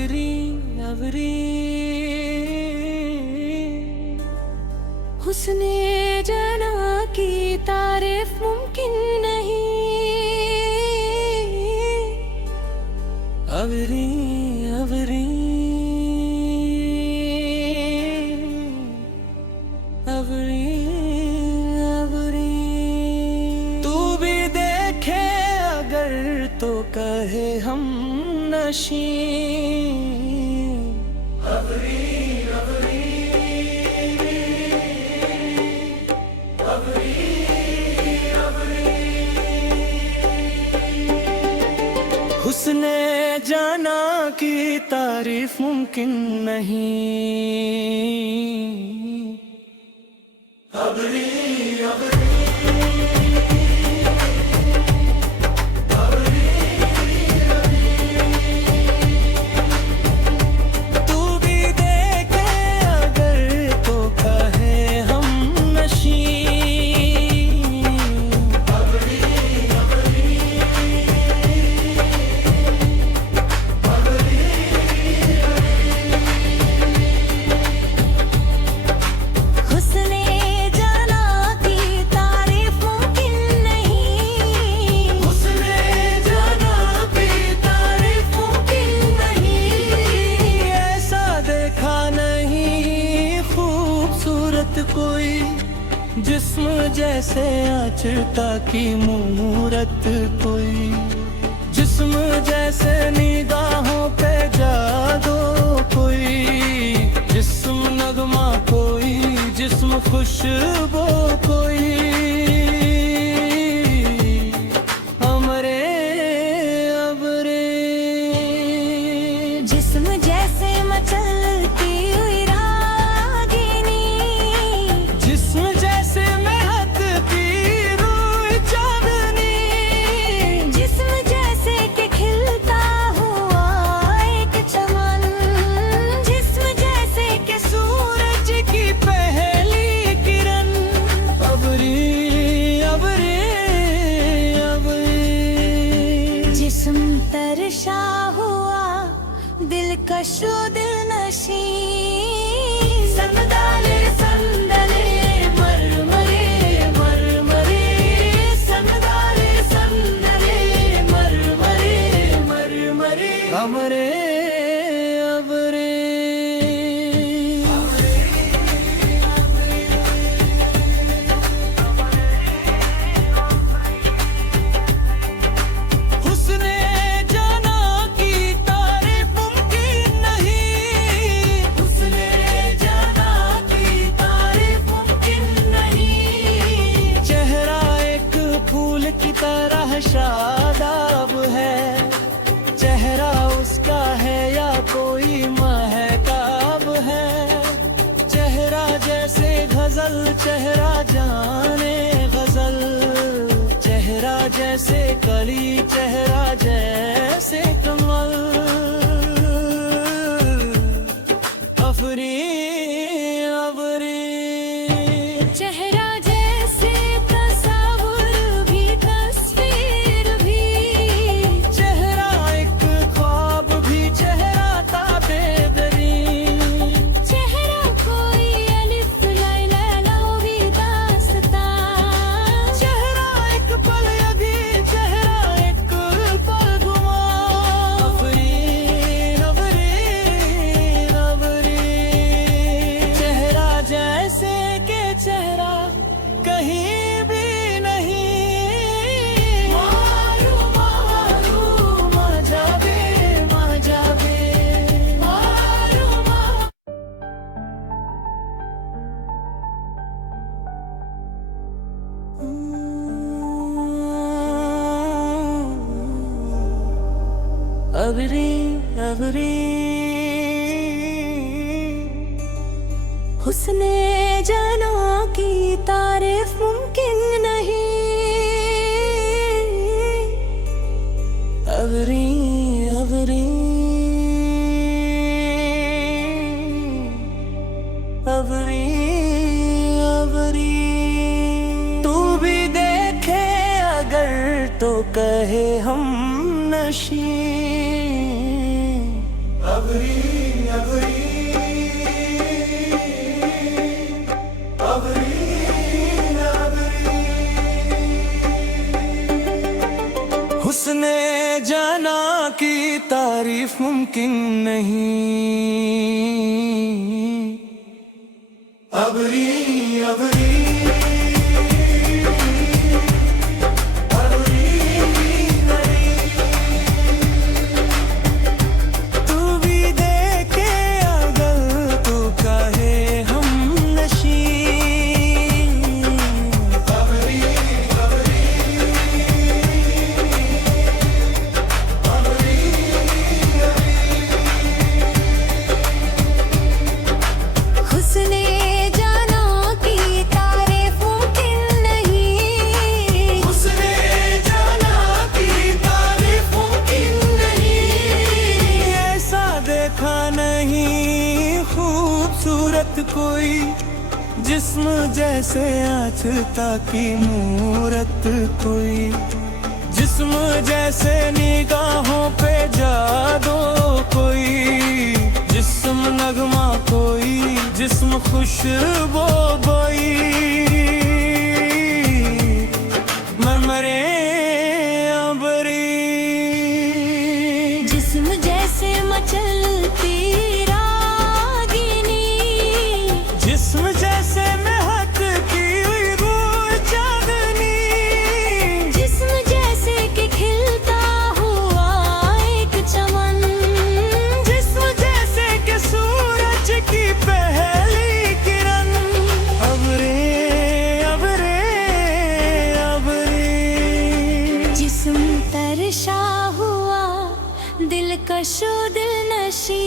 अबरी अबरी हुस्ने जना की तारीफ मुमकिन नहीं। अबरी अबरी अबरी अबरी तू भी देखे अगर तो कहे हम नशी। अबरी अबरी हुस्ने जाना की तारीफ मुमकिन नहीं। अबरी अबरी तू भी देखे अगर तो कहे हम नशी। हुस्ने जना की तारीफ मुमकिन नहीं। हुस्ने जाना की तारीफ मुमकिन नहीं। ऐसा देखा नहीं खूबसूरत कोई, जिस्म जैसे आचरता की मूरत कोई। जिस्म जैसे निगाहों पे जादू कोई। जिस्म नगमा कोई, जिस्म खुशबू कोई। हमरे अबरे जिस्म जैसे मचलती हुई रागिनी। जिस्म जैसे महकती रूह चांदनी। जिस्म जैसे कि खिलता हुआ एक चमन। जिस्म जैसे कि सूरज की पहली किरण। अबरी अबरी अबरी जिस्म तरशा हुआ दिलकशो दिलनशी। संदाले संदले मरमरे मरमरे। संदाले संदले मरमरे मरमरे। हमरे अबरे हुस्ने जाना की तारीफ मुमकिन नहीं। हुस्ने जाना की तारीफ मुमकिन नहीं। चेहरा एक फूल की तरह शादाब है। चेहरा उसका है या कोई महताब है। चेहरा जैसे गजल, चेहरा जाने गजल। चेहरा जैसे कली, चेहरा जैसे कमल। अफरी अबरी चेहरा जैसे तस्वीर भी तस्वीर भी। चेहरा एक ख्वाब भी, चेहरा ताबेदरी। चेहरा कोई अलिफ लैला लवी दास्तां। चेहरा एक पल अभी, चेहरा एक पल गुमा। अफरीन अफरीन अफरीन चेहरा जैसे के चेहरा कहीं भी नहीं। मारू मारू मा जाबे मारू मा। अबरी अबरी हुस्ने जना की तारीफ मुमकिन नहीं। अबरी अबरी अबरी अबरी तू भी देखे अगर तो कहे हम नशी। अब हुस्ने जाना की तारीफ मुमकिन नहीं। अबरी अबरी कोई जिस्म जैसे आछता की मूरत कोई, जिस्म जैसे निगाहों पे जादू कोई, जिस्म नगमा कोई, जिस्म खुशबू कोई। मरमरे अबरी जिस्म जैसे मचलती जिस्म जैसे महकती हुई रूह चांदनी, जिस्म जैसे कि खिलता हुआ एक चमन, जिस्म जैसे कि सूरज की पहली किरण। अबरे अबरे अबरे जिस्म तरशा हुआ दिलकशो दिलनशी,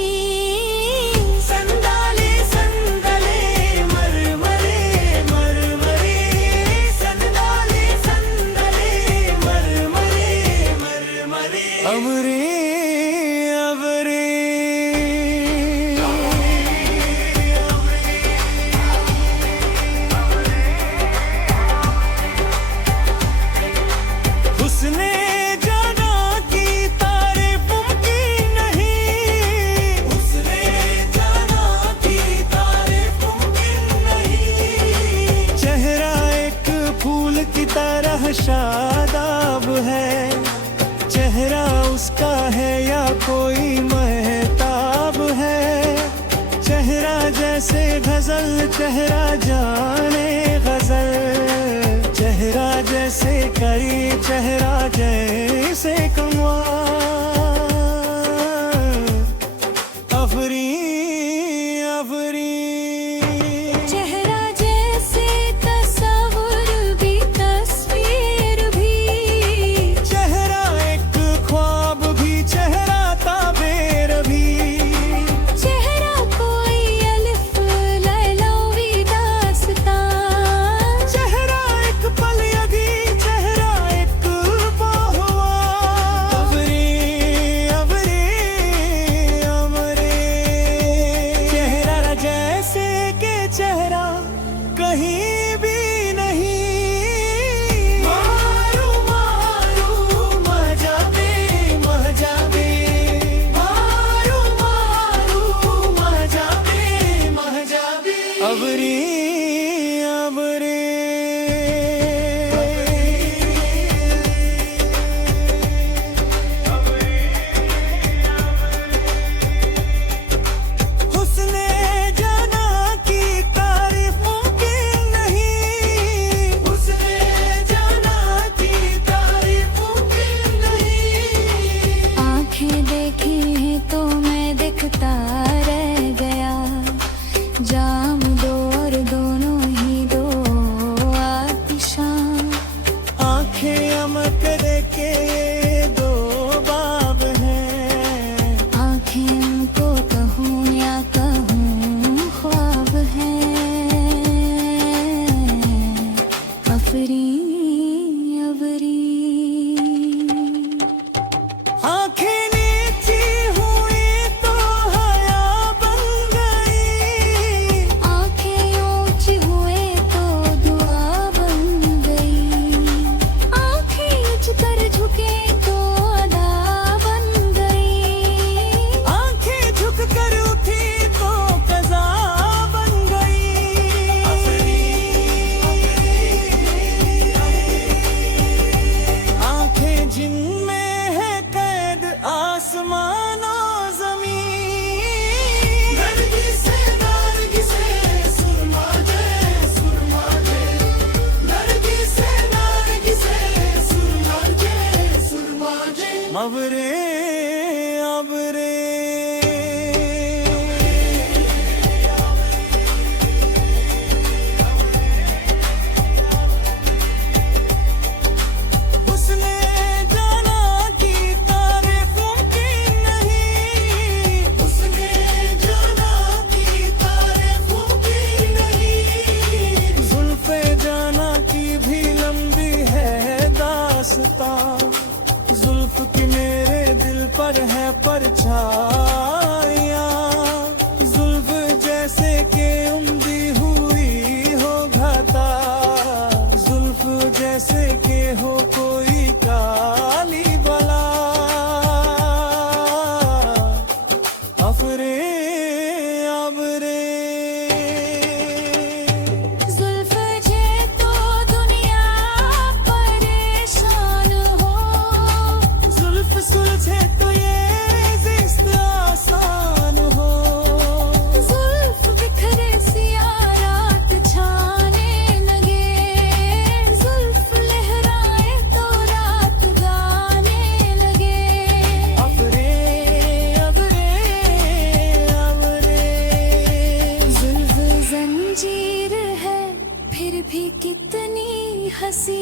शादाब है चेहरा उसका है या कोई महताब है। चेहरा जैसे गजल चेहरा जाने गजल, चेहरा जैसे करी चेहरा जैसे कमाल। अफरी अफरी कहीं भी नहीं। मारू मारू मजाबे मजाबे, मारू मारू मजाबे मजाबे। अबरी अबरी हुस्ने जाना की तारीफ रह गया जाम दौर दो जैसे के उमदी हुई हो घाता, जुल्फ जैसे के हो कोई काली बला, अफरे अबरे जुल्फ जे तो दुनिया परेशान हो, जुल्फ सुलझे तो ये जिस्त आसान हो, जुल्फ बिखरे सिया रात छाने लगे, जुल्फ लहराए तो रात गाने लगे। अबरे अबरे अबरे जुल्फ जंजीर है फिर भी कितनी हसी,